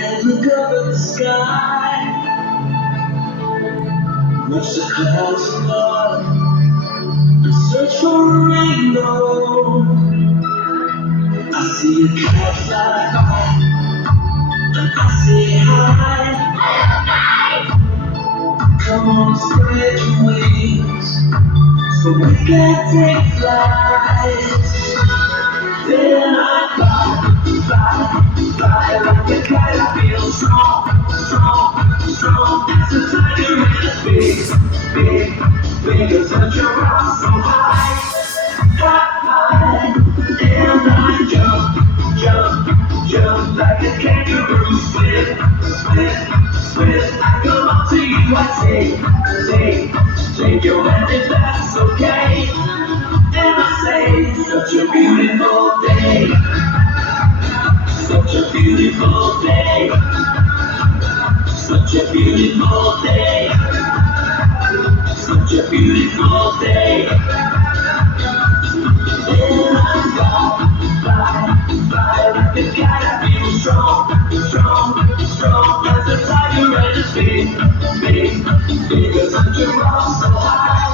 and look up at the sky. Watch the clouds above and search for a rainbow. I see a kite fly by and I say hi. Come on, spread your wings so we can take flight. Then I fly like a kite. I feel strong as a tiger in a big adventure. I'm so high, and I jump like a kangaroo. Swift. I come up to you. Take your hand if that's okay. And I say, such a beautiful day, such a beautiful day, such a beautiful day, such a beautiful day. And I fly like a kite. I feel strong as a tiger and a big adventure. I'm so high.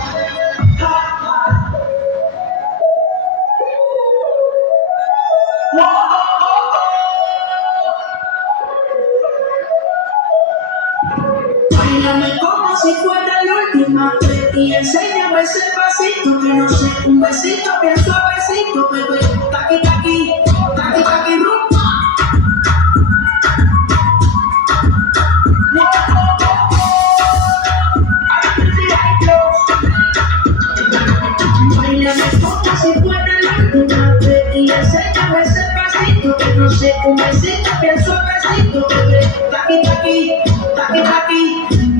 Báilame como si fuera la última vez y enséñame ese pasito que no sé, un besito bien suavecito, bebé. Taqui taqui, taqui taqui rumba. Báilame como si fuera la última vez y enséñame ese pasito que no sé, un besito bien suavecito, bebé. Taqui taqui, taqui taqui,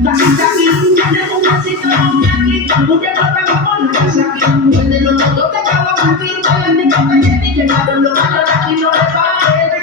taqui taqui. Tienes un besito donde aquí, mucha cosa como la casa aquí. Donde los dos te cago aquí, todas mis compañeras llegaron los malos aquí no le paren.